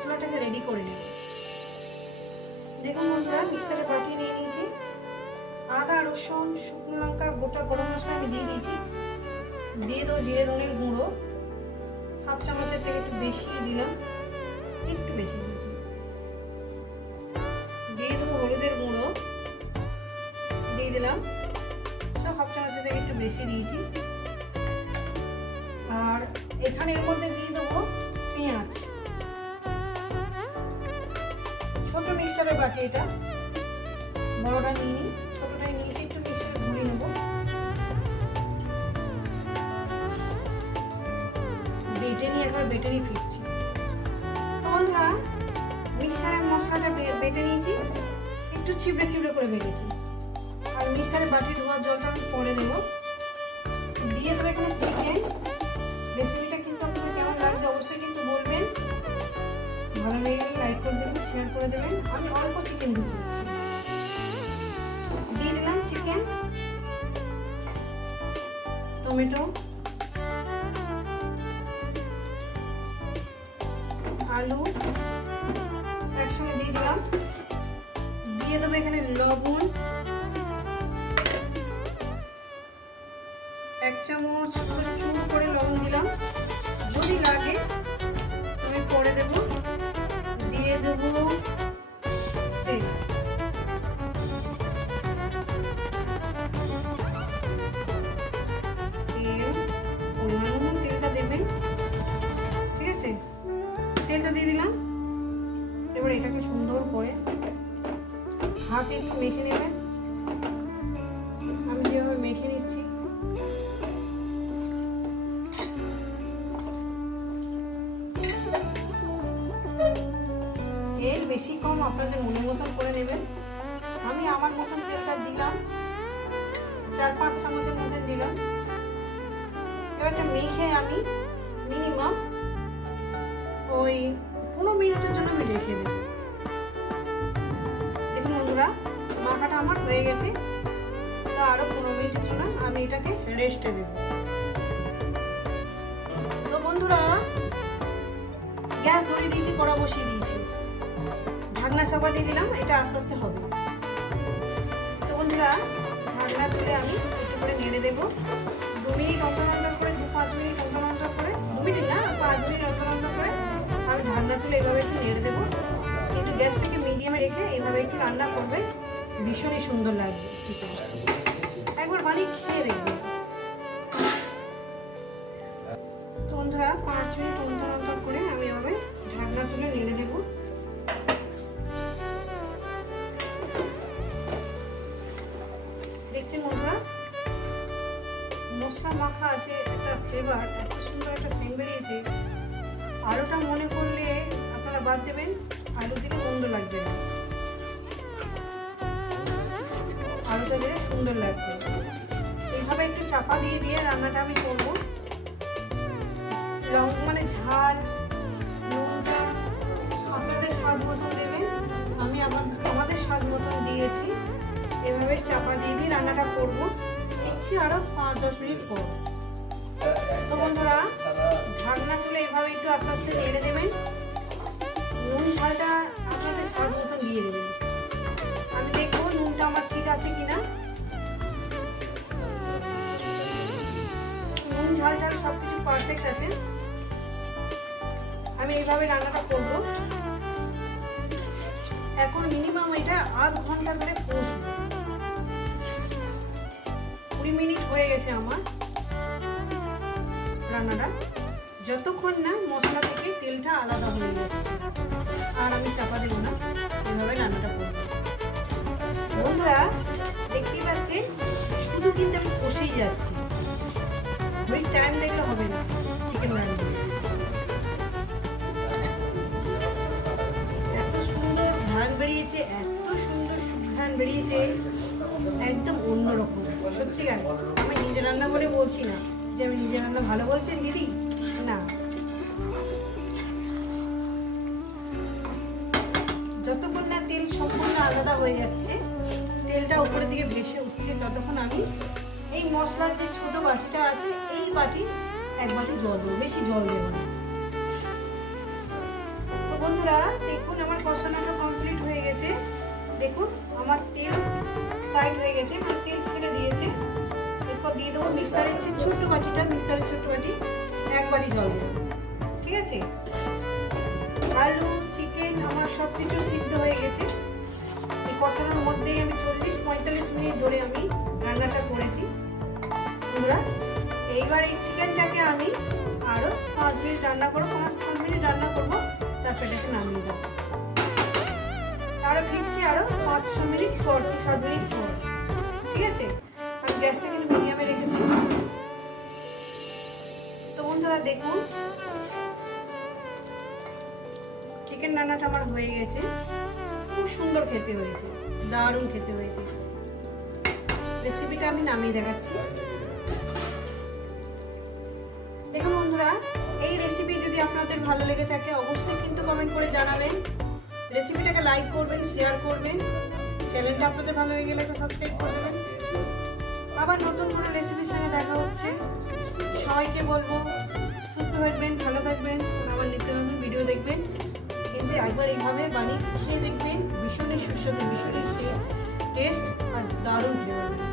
মশলাটাকে রেডি করে নেব। দেখুন বন্ধুরা, মিক্সারে বাটি নিয়ে নিয়েছি। আদা, রসুন, শুকনো লঙ্কা, গোটা গরম মশলা আমি দিয়ে দিয়েছি। দিয়ে দেবো জিরে, ধনের গুঁড়ো। হাফ চামচের থেকে একটু বেশি দিলাম। একটু বেশি দিয়েছি। দিয়ে দেবো হলুদের গুঁড়ো। দিয়ে দিলাম। সব হাফ চামচের থেকে একটু বেশি দিয়েছি। আর এখানে এর মধ্যে মিক্সারে বাটি এটা। বড়টা নিয়ে নিই ছোটটাই নিয়েছি একটু মিক্সারে ঘুরিয়ে নেব। বেটে নিয়ে একবার বেটে নিয়ে ফিরছি। তো বন্ধুরা মিক্সারের মশলাটা বেটে নিয়েছি, একটু ছিপড়ে ছিপড়ে করে বেটেছি। আর মিক্সারে বাটি ধোয়ার জলটা আমি পরে দেবো। দিয়ে দেবো এখানে চিকেন আলু একসঙ্গে দিয়ে দিলাম। দিয়ে দেবো এখানে লবণ, এক চামচ চুর করে লবণ দিলাম। যদি লাগে, আমি পরে দেবো। দিয়ে দেবো এটাকে সুন্দর করে হাতে একটু মেখে নেবেন আমি যেভাবে মেখে নিচ্ছি। এর বেশি কম আপনাদের মনের মতন করে নেবেন। আমি আমার মতন তেলটা দিলাম। চার পাঁচ চামচের মতন দিলাম। এবারটা মেখে আমি মিনিমাম ওই পনেরো মিনিটের জন্য আমি রেখে দেখুন বন্ধুরা মাখাটা আমার হয়ে গেছে। তা আরও পনেরো মিনিটের জন্য আমি এটাকে রেস্টে দেবো। তো বন্ধুরা, গ্যাস ধরিয়ে দিয়েছি, কড়া বসিয়ে দিয়েছি। ঢাকনা চাপা দিয়ে দিলাম, এটা আস্তে আস্তে হবে। তো বন্ধুরা, ঢাকনা তুলে আমি একটু করে নেড়ে দেবো। দু মিনিট অন্তর অন্তর করে, দু পাঁচ মিনিট অন্তর অন্তর করে, দু মিনিট না, পাঁচ মিনিট অন্তর অন্তর করে, আমি ঢাকনা তুলে এভাবে একটু নেড়ে দেবো। গ্যাসটাকে মিডিয়ামে রেখে এইভাবে একটু রান্না করবে, ভীষণই সুন্দর লাগবে চিকেন। একবার বানিয়ে খেয়ে দেখবে। বন্ধুরা পাঁচ মিনিট অন্তর অন্তর করে আমি এভাবে ঢাকনা তুলে নেড়ে দেবো। দেখছেন বন্ধুরা? মশলা মাখা আছে একটা ফ্লেভার এত সুন্দর একটা সেন্ট বেরিয়েছে। আলুটা মনে করলে আপনারা বাদ দেবেন। আলু দিলে মন্দ লাগবে আলুটা দিলে সুন্দর লাগবে। এইভাবে একটু চাপা দিয়ে দিয়ে রান্নাটা আমি করব। লং মানে ঝাল, লঙ্কা, আপনাদের স্বাদ মতন দেবেন। আমি আমার আমাদের স্বাদ মতন দিয়েছি। এভাবে চাপা দিয়ে দিয়ে রান্নাটা করব। দেখছি আরও পাঁচ দশ মিনিট পর। তো বন্ধুরা ঢাকনা তুলে এভাবে একটু আস্তে আস্তে নেড়ে দেবেন। নুন ঝালটা আপনাদের মতন দিয়ে দেবেন। আমি দেখব নুনটা আমার ঠিক আছে কিনা। নুন ঝাল সব কিছু পারফেক্ট আছে। আমি এইভাবে রান্নাটা করব। এখন মিনিমাম এটা আধ ঘণ্টা ধরে কুড়ি মিনিট হয়ে গেছে আমার রান্নাটা। যতক্ষণ না মশলা থেকে তেলটা আলাদা হয়ে যাচ্ছে আর আমি চাপা দেবো না, এভাবে রান্নাটা করব। বন্ধুরা, দেখতেই পাচ্ছেন, শুধু কিন্তু আমি কষেই যাচ্ছি। বেশ টাইম দেখলে হবে না চিকেন রান্না। এত সুন্দর ঘ্রাণ বেরিয়েছে, এত সুন্দর ঘ্রাণ বেরিয়েছে, একদম অন্যরকম সত্যিকার আমি নিজে রান্না বলে বলছি না যে আমি নিজে রান্না ভালো বলছেন, দিদি? না। যতক্ষণ না তেল সম্পূর্ণ আলাদা হয়ে যাচ্ছে, তেলটা উপরের দিকে ভেসে উঠছে, ততক্ষণ আমি এই মশলার যে ছোট বাটিটা আছে, এই বাটি এক বাটি জল দেবো, বেশি জল দেবো না। বন্ধুরা, দেখুন আমার কষানোটা কমপ্লিট হয়ে গেছে। দেখুন, আমার তেল সাইড হয়ে গেছে মানে তেল ছেড়ে দিয়েছে। এরপর দিয়ে দেবো মিক্সারের যে ছোট্ট বাটিটা মিক্সারের ছোট্ট বাটি। বাটি জল দেবো ঠিক আছে? আলু চিকেন আমার সব কিছু সিদ্ধ হয়ে গেছে। এই কষানোর মধ্যেই আমি চল্লিশ, পঁয়তাল্লিশ মিনিট ধরে আমি রান্নাটা করেছি। বন্ধুরা এইবার এই চিকেনটাকে আমি আরও পাঁচ মিনিট রান্না করব, পাঁচ, সাত মিনিট রান্না করব তারপর এটাকে নামিয়ে দেবো। আরও ফিরছি আরও পাঁচ ছ মিনিট পর, সাত মিনিট পর। ঠিক আছে? আমি গ্যাসটা কিন্তু দেখুন। চিকেন রান্নাটা আমার হয়ে গেছে। খুব সুন্দর খেতে হয়েছে। দারুণ খেতে হয়েছে। রেসিপিটা আমি নামিয়ে দেখাচ্ছি। দেখুন বন্ধুরা, এই রেসিপি যদি আপনাদের ভালো লেগে থাকে, অবশ্যই কিন্তু কমেন্ট করে জানাবেন। রেসিপিটাকে লাইক করবেন শেয়ার করবেন। চ্যানেলটা আপনাদের ভালো লেগে গেলে সাবস্ক্রাইব করে দেবেন। আবার নতুন কোনো রেসিপির সঙ্গে দেখা হচ্ছে। সবাইকে বলব একবার এইভাবে বানিয়ে খেয়ে দেখবেন ভীষণই সুস্বাদু ভীষণই টেস্ট আর দারুণ ফ্লেভার